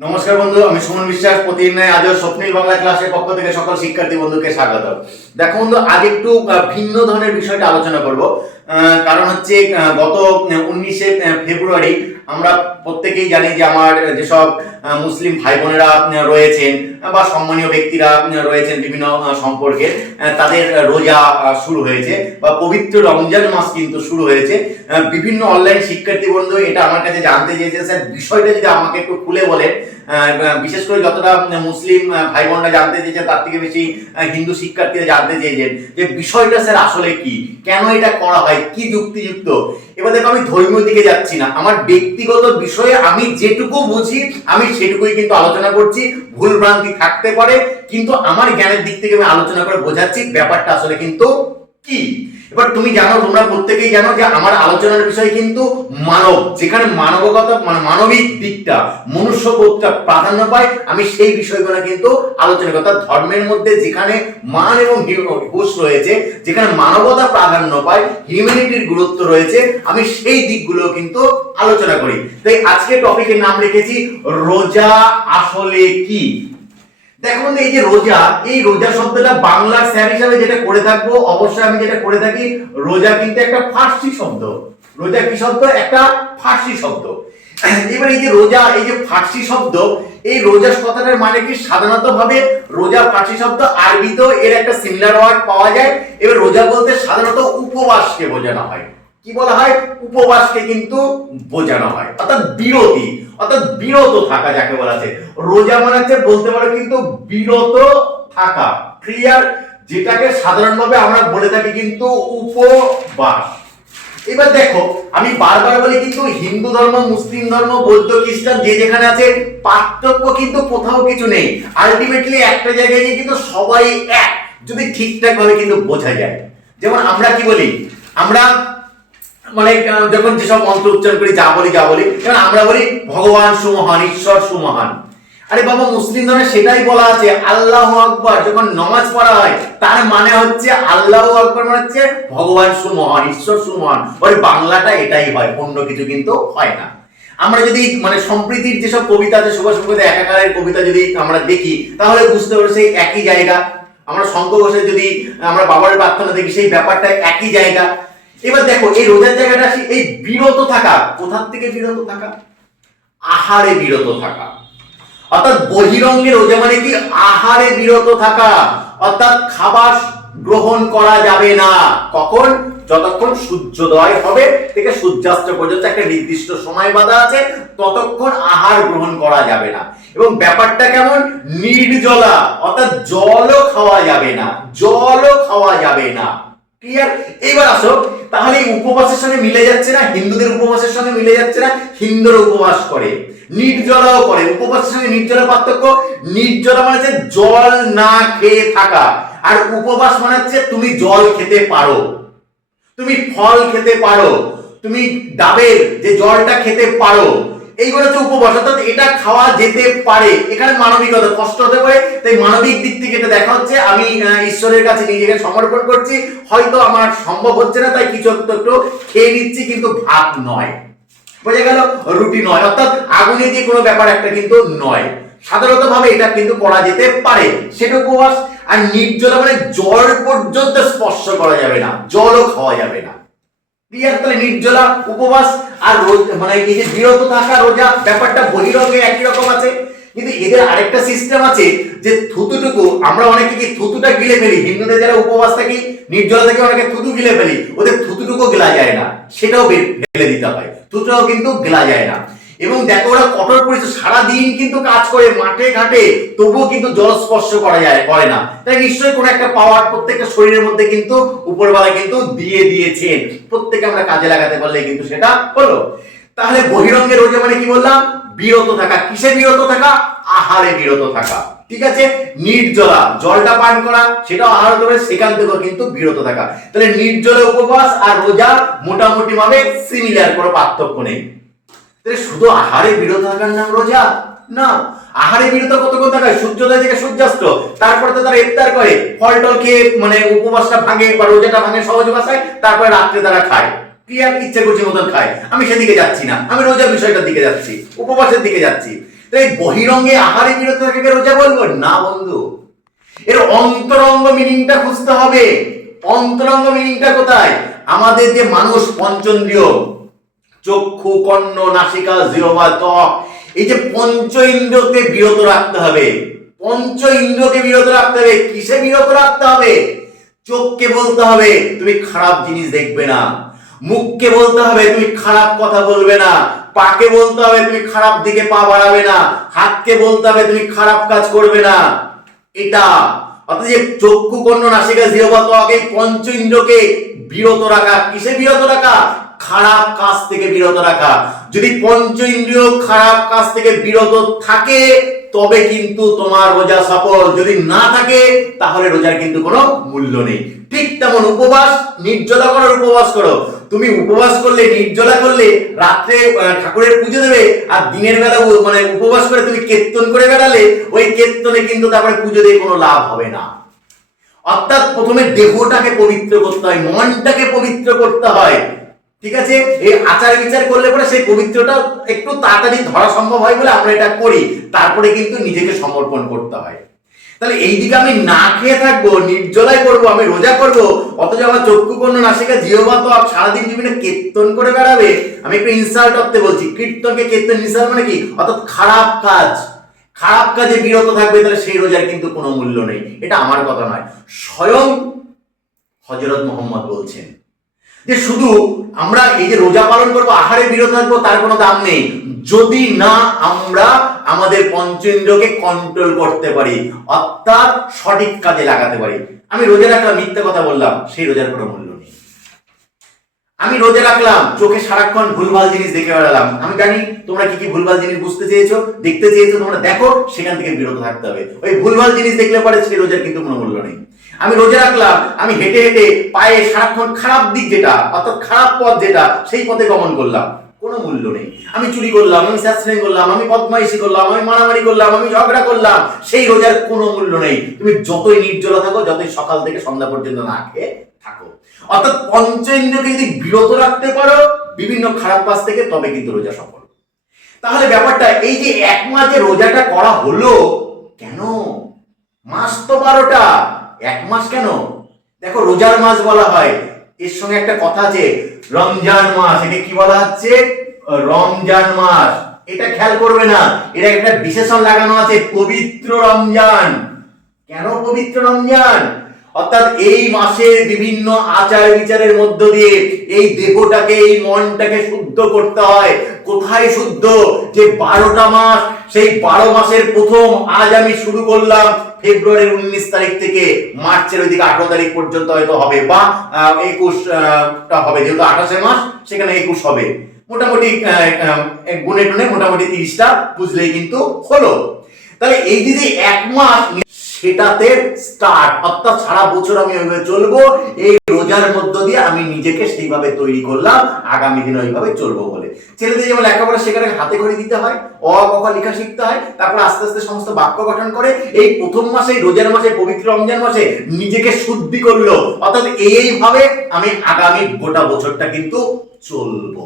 নমস্কার বন্ধু, আমি সুমন বিশ্বাস। প্রতিদিন আজও স্বপ্নিল বাংলা ক্লাসের পক্ষ থেকে সকল শিক্ষার্থী বন্ধুকে স্বাগত। দেখো বন্ধু, আজ একটু ভিন্ন ধরনের বিষয়টা আলোচনা করব। কারণ হচ্ছে গত 19শে ফেব্রুয়ারি আমরা প্রত্যেকেই জানি যে আমার যেসব মুসলিম ভাই বোনেরা রয়েছেন বা সম্মানীয় ব্যক্তিরা রয়েছেন বিভিন্ন সম্পর্কে, তাদের রোজা শুরু হয়েছে বা পবিত্র রমজান মাস কিন্তু শুরু হয়েছে। বিভিন্ন অনলাইন শিক্ষার্থী বন্ধু এটা আমার কাছে জানতে চেয়েছে, স্যার বিষয়টা যদি আমাকে একটু খুলে বলেন। বিশেষ করে যতটা মুসলিম ভাই বোনরা জানতে চেয়েছেন তার থেকে বেশি হিন্দু শিক্ষার্থীরা জানতে চেয়েছেন যে বিষয়টা স্যার আসলে কি, কেন এটা করা হয়, কি যুক্তিযুক্ত। এবার দেখো, আমি ধর্মীয় দিকে যাচ্ছি না, আমার ব্যক্তিগত বিষয়ে আমি যেটুকু বুঝি আমি সেটুকুই কিন্তু আলোচনা করছি। ভুল ভ্রান্তি থাকতে পারে, কিন্তু আমার জ্ঞানের দিক থেকে আমি আলোচনা করে বোঝাচ্ছি ব্যাপারটা আসলে কিন্তু কি। এবার তুমি জানো, তোমরা প্রত্যেকেই জানো যে আমার আলোচনার বিষয় কিন্তু মানব, যেখানে মানবগতা মানে মানবিক দিকটা, মনুষ্যবোধটা প্রাধান্য পায়, আমি সেই বিষয়গুলো কিন্তু আলোচনা করি। অর্থাৎ ধর্মের মধ্যে যেখানে মান এবং হুঁশ রয়েছে, যেখানে মানবতা প্রাধান্য পায়, হিউম্যানিটির গুরুত্ব রয়েছে, আমি সেই দিকগুলো কিন্তু আলোচনা করি। তাই আজকে টপিকের নাম রেখেছি রোজা আসলে কি। দেখো বন্ধু, এই যে রোজা, এই রোজা শব্দটা বাংলার স্যার হিসাবে যেটা করে থাকবো, অবশ্যই আমি যেটা করে থাকি, রোজা কিন্তু একটা ফার্সি শব্দ। রোজা কি শব্দ? একটা ফার্সি শব্দ। এবার এই যে রোজা, এই যে ফার্সি শব্দ, এই রোজা কথাটার মানে কি? সাধারণত ভাবে রোজা ফার্সি শব্দ, আরবিতেও এর একটা সিমিলার ওয়ার্ড পাওয়া যায়। এবার রোজা বলতে সাধারণত উপবাসকে বোঝানো হয়। কি বলা হয়? উপবাসকে কিন্তু বোঝানো হয়, অর্থাৎ বিরতি, অর্থাৎ বিরত থাকা যাকে বলা যায়। রোজা মানে হচ্ছে বলতে পারো কিন্তু বিরত থাকা, ক্লিয়ার, যেটাকে সাধারণভাবে আমরা বলে থাকি কিন্তু উপবাস। এবার দেখো, আমি বারবার বলি কিন্তু হিন্দু ধর্ম, মুসলিম ধর্ম, বৌদ্ধ, খ্রিস্টান যে যেখানে আছে, পার্থক্য কিন্তু কোথাও কিছু নেই। আলটিমেটলি একটা জায়গায় গিয়ে কিন্তু সবাই এক, যদি ঠিকঠাক ভাবে কিন্তু বোঝা যায়। যেমন আমরা কি বলি, আমরা মানে যখন যেসব মন্ত্র উচ্চারণ করি, যা বলি যেমন আমরা বলি ভগবান সুমহান, ঈশ্বর সুমহান। আরে বাবা, মুসলিম ধর্মে সেটাই বলা আছে, আল্লাহু আকবার। যখন নামাজ পড়া হয় তার মানে হচ্ছে আল্লাহু আকবার মানে হচ্ছে ভগবান সুমহান, ঈশ্বর সুমহান। ওই বাংলাটা এটাই হয়, অন্য কিছু কিন্তু হয় না। আমরা যদি মানে সম্প্রীতির যেসব কবিতা আছে, সুভাষ মুখোপাধ্যায় একাকারের কবিতা যদি আমরা দেখি, তাহলে বুঝতে পারবো সেই একই জায়গা। আমরা শঙ্খ ঘোষের যদি আমরা বাবার প্রার্থনা দেখি, সেই ব্যাপারটা একই জায়গা। এবার দেখো, এই রোজার জায়গাটা আসি, এই বিরত থাকা, কোথার থেকে বিরত থাকা? আহারে বিরত থাকা। অর্থাৎ বহিরঙ্গে রোজা মানে কি? আহারে বিরত থাকা, অর্থাৎ খাবার গ্রহণ করা যাবে না। কখন? যতক্ষণ সূর্যোদয় হবে থেকে সূর্যাস্ত পর্যন্ত একটা নির্দিষ্ট সময় বাঁধা আছে, ততক্ষণ আহার গ্রহণ করা যাবে না। এবং ব্যাপারটা কেমন? নির্জলা, অর্থাৎ জলও খাওয়া যাবে না, জলও খাওয়া যাবে না। ক্লিয়ার? এইবার আসো, তাহলে এই উপবাসের সঙ্গে মিলে যাচ্ছে না? হিন্দুদের উপবাসের সঙ্গে মিলে যাচ্ছে না? হিন্দুরা উপবাস করে, নির্জলাও করে। উপবাসের সঙ্গে নির্জলা পার্থক্য, নির্জলা মানে হচ্ছে জল না খেয়ে থাকা, আর উপবাস মানে হচ্ছে তুমি জল খেতে পারো, তুমি ফল খেতে পারো, তুমি ডাবের যে জলটা খেতে পারো, এইগুলো হচ্ছে উপবাস। অর্থাৎ এটা খাওয়া যেতে পারে। এখানে মানবিকতা, কষ্ট হতে পারে, তাই মানবিক দিক থেকে এটা দেখা হচ্ছে আমি ঈশ্বরের কাছে নিজেকে সমর্পণ করছি, হয়তো আমার সম্ভব হচ্ছে না, তাই কিছু একটু খেয়ে নিচ্ছি, কিন্তু ভাত নয়, বোঝা গেল? রুটি নয়, অর্থাৎ আগুনে দিয়ে কোনো ব্যাপার একটা কিন্তু নয়। সাধারণত ভাবে এটা কিন্তু করা যেতে পারে, সেটা উপবাস। আর নির্জলা মানে জল পর্যন্ত স্পর্শ করা যাবে না, জলও খাওয়া যাবে না। ক্লিয়ার? তাহলে নির্জলা, উপবাস আর মানে এই যে বিরত থাকা, রোজা, ব্যাপারটা বহিরঙ্গে একই রকম আছে। কিন্তু এদের আরেকটা সিস্টেম আছে যে থুতুটুকু, আমরা অনেকে কি থুতুটা গিলে ফেলি। হিন্দুদের যারা উপবাস থাকি, নির্জলা থেকে অনেকে থুতু গিলে ফেলি, ওদের থুতুটুকু গেলা যায় না, সেটাও ফেলে দিতে হয়, থুতুটাও কিন্তু গেলা যায় না। এবং দেখো, ওরা কঠোর পরিশ্রম, সারাদিন কিন্তু কাজ করে মাঠে ঘাটে, তবুও কিন্তু জল স্পর্শ করে না। তাই নিশ্চয়ই কোনো একটা পাওয়ার প্রত্যেকটা শরীরের মধ্যে কিন্তু উপরওয়ালা কিন্তু দিয়ে দিয়েছেন, প্রত্যেকে আমরা কাজে লাগাতে পারলে কিন্তু সেটা হলো। তাহলে বহিরঙ্গে রোজা মানে কি বললাম? বিরত থাকা। কিসে বিরত থাকা? আহারে বিরত থাকা। ঠিক আছে? নির্জলা, জলটা পান করা, সেটাও আহার হতে পারে, সেখান থেকেও কিন্তু বিরত থাকা। তাহলে নির্জলা উপবাস আর রোজা মোটামুটি ভাবে সিমিলার, কোনো পার্থক্য নেই। শুধু আহারে বিরত থাকার নাম রোজা? না, আহারে বিরত কতক্ষণ থাকা? সূর্যোদয় থেকে সূর্যাস্ত, তারপরে তো তারা ইফতার করে, ফল টল খেয়ে মানে উপবাসটা ভাঙে বা রোজাটা ভাঙে সহজ ভাষায়, তারপরে রাত্রে তারা খায়। ক্লিয়ার? ইচ্ছে করছে মতন খায়। আমি সেদিকে যাচ্ছি না, আমি রোজার বিষয়টার দিকে যাচ্ছি, উপবাসের দিকে যাচ্ছি। তাই বহিরঙ্গে আহারে বিরত থাকাকে রোজা বলবো না বন্ধু। এর অন্তরঙ্গ মিনিংটা খুঁজতে হবে। অন্তরঙ্গ মিনিংটা কোথায়? আমাদের যে মানুষ পঞ্চেন্দ্রিয়, চক্ষু, কর্ণ, নাসিকা, জিহ্বা, ত্বক, এই যে পঞ্চ ইন্দ্রিয়কে বিরত রাখতে হবে। পঞ্চ ইন্দ্রিয়কে বিরত রাখতে হবে। কিসে বিরত রাখতে হবে? চোখকে বলতে হবে তুমি খারাপ জিনিস দেখবে না, মুখকে বলতে হবে তুমি খারাপ কথা বলবে না, পাকে বলতে হবে তুমি খারাপ দিকে পা বাড়াবে না, হাতকে বলতে হবে তুমি খারাপ কাজ করবে না। এটা অর্থাৎ যে চক্ষু, কর্ণ, নাসিকা, জিহ্বা, ত্বক, এই পঞ্চ ইন্দ্রিয়কে বিরত রাখা। কিসে বিরত রাখা? খারাপ কাজ থেকে বিরত রাখা। যদি পঞ্চ ইন্দ্রিয় খারাপ কাজ থেকে বিরত থাকে তবে কিন্তু তোমার রোজা সফল। যদি না থাকে তাহলে রোজার কিন্তু কোনো মূল্য নেই। ঠিক তেমন উপবাস, নির্জলা করার উপবাস করো। তুমি উপবাস করলে, নির্জলা করলে, রাত্রে ঠাকুরের পুজো দেবে, আর দিনের বেলা মানে উপবাস করে তুমি কীর্তন করে বেড়ালে, ওই কীর্তনে কিন্তু তারপরে পুজো দিয়ে কোনো লাভ হবে না। অর্থাৎ প্রথমে দেহটাকে পবিত্র করতে হয়, মনটাকে পবিত্র করতে হয়। ঠিক আছে? এই আচার বিচার করলে পরে সেই পবিত্রটা একটু তাড়াতাড়ি ধরা সম্ভব হয় বলে আমরা এটা করি। তারপরে কিন্তু নিজেকে সমর্পণ করতে হয়। তাহলে এই দিকে আমি না খেয়ে থাকবো, নির্জলাই করবো, আমি রোজা করবো, অথচ আমার চক্ষু, কর্ণ, নাসিকা, জিহ্বা, ত্বক সারাদিন বিভিন্ন কীর্তন করে বেড়াবে। আমি একটু ইনসাল্ট করতে বলছি। কীর্তনকে কীর্তন, ইনসাল্ট মানে কি? অর্থাৎ খারাপ কাজ, খারাপ কাজে বিরত থাকবে, তাহলে সেই রোজার কিন্তু কোনো মূল্য নেই। এটা আমার কথা নয়, স্বয়ং হযরত মুহাম্মদ বলছেন যে শুধু আমরা এই যে রোজা পালন করবো, আহারে বিরত থাকবো, তার কোনো দাম নেই যদি না আমরা আমাদের পঞ্চেন্দ্রিয়কে কন্ট্রোল করতে পারি, অর্থাৎ সঠিক কাজে লাগাতে পারি। আমি রোজা রাখলাম, মিথ্যা কথা বললাম, সেই রোজার কোনো মূল্য নেই। আমি রোজা রাখলাম, চোখে সারাক্ষণ ভুলভাল জিনিস দেখে বেড়ালাম। আমি জানি তোমরা কি কি ভুলভাল জিনিস বুঝতে চেয়েছো, দেখতে চেয়েছো, তোমরা দেখো, সেখান থেকে বিরত থাকতে হবে। ওই ভুলভাল জিনিস দেখলে পরে সেই রোজার কিন্তু কোনো মূল্য নেই। আমি রোজা রাখলাম, আমি হেঁটে হেঁটে পায়ে সারাক্ষণ খারাপ দিক যেটা, অর্থাৎ খারাপ পথ যেটা, সেই পথে গমন করলাম, কোনো মূল্য নেই। আমি চুরি করলাম, আমি ছাঁচড়ামি করলাম, আমি বদমাইশি করলাম, আমি মারামারি করলাম, আমি ঝগড়া করলাম, সেই রোজার কোনো মূল্য নেই। তুমি যতই নির্জলা থাকো, যতই সকাল থেকে সন্ধ্যা পর্যন্ত না খেয়ে থাকো, অর্থাৎ পঞ্চেন্দ্রিয়কে যদি বিরত রাখতে পারো বিভিন্ন খারাপ কাজ থেকে, তবে কিন্তু রোজা সফল। তাহলে ব্যাপারটা এই যে এক মাসে রোজাটা করা হলো কেন? মাস তো 12টা, এক মাস কেন? দেখো, রোজার মাস বলা হয়, এর সঙ্গে একটা কথা আছে, রমজান মাস। একে কি বলা হচ্ছে? রমজান মাস। এটা খেয়াল করবে না, এটা একটা বিশেষণ লাগানো আছে, পবিত্র রমজান। কেন পবিত্র রমজান? অর্থাৎ এই মাসের বিভিন্ন আচার বিচারের মধ্য দিয়ে এই দেহটাকে, এই মনটাকে শুদ্ধ করতে হয়। কোথায় শুদ্ধ? যে 12টা মাস, সেই 12 মাসের প্রথম আজ আমি শুরু করলাম ফেব্রুয়ারির 19 তারিখ থেকে মার্চের ওইদিকে 18 তারিখ পর্যন্ত হয়তো হবে, বা 21টা হবে, যেহেতু 28 মাস সেখানে 21 হবে। মোটামুটি গুণে টুনে মোটামুটি 30টা বুঝলেই কিন্তু হলো। তাহলে এই যে এক মাস, সেটাতে স্টার্ট, অর্থাৎ সারা বছর আমি ওইভাবে চলবো। এই রোজার মধ্য দিয়ে আমি নিজেকে সেইভাবে তৈরি করলাম, আগামী দিন ওইভাবে চলবো বলে। ছেলেদের যেমন লেখাপড়া শেখার হাতে করে দিতে হয়, অ ক খ লেখা শিখতে হয়, তারপর আস্তে আস্তে সমস্ত বাক্য গঠন করে। এই প্রথম মাসে, রোজার মাসে, পবিত্র রমজান মাসে নিজেকে শুদ্ধি করলো, অর্থাৎ এইভাবে আমি আগামী গোটা বছরটা কিন্তু চলবো।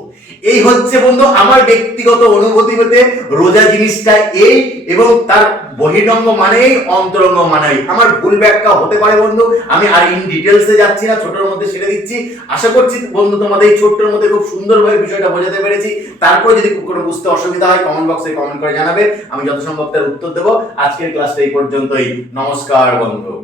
এই হচ্ছে বন্ধু আমার ব্যক্তিগত অনুভূতি হতে রোজা জিনিসটা এই, এবং তার বহিরঙ্গ মানেই অন্তরঙ্গ মানেই। আমার ভুল ব্যাখ্যা হতে পারে বন্ধু, আমি আর ইন ডিটেলসে যাচ্ছি না, ছোটর মধ্যে সেরে দিচ্ছি। আশা করছি বন্ধু তোমাদের এই ছোট্টর মধ্যে খুব সুন্দরভাবে বিষয়টা বোঝাতে পেরেছি। তারপর যদি কোনো বুঝতে অসুবিধা হয় কমেন্ট বক্সে কমেন্ট করে জানাবে, আমি যত সম্ভব তার উত্তর দেবো। আজকের ক্লাসটা এই পর্যন্তই। নমস্কার বন্ধু।